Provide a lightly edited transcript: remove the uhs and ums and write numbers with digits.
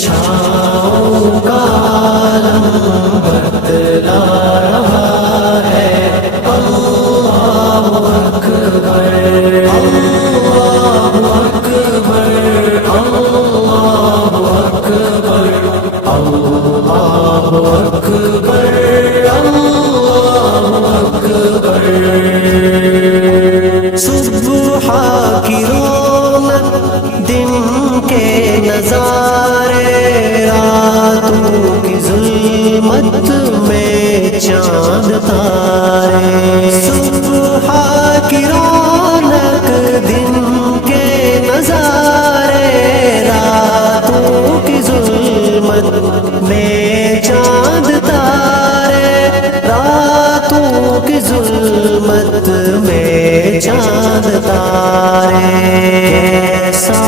چھاؤں کا عالم بتلا رہا ہے۔ اللہ اکبر اللہ اکبر اللہ اکبر اللہ اکبر اللہ اکبر۔ صبح کی رونق دن کے نظارے، راتوں کی ظلمت میں چاند تارے۔ صبح کی رونق دن کے نظارے، راتوں کی ظلمت میں چاند تارے، راتوں کی ظلمت میں چاند تارے۔ کیسا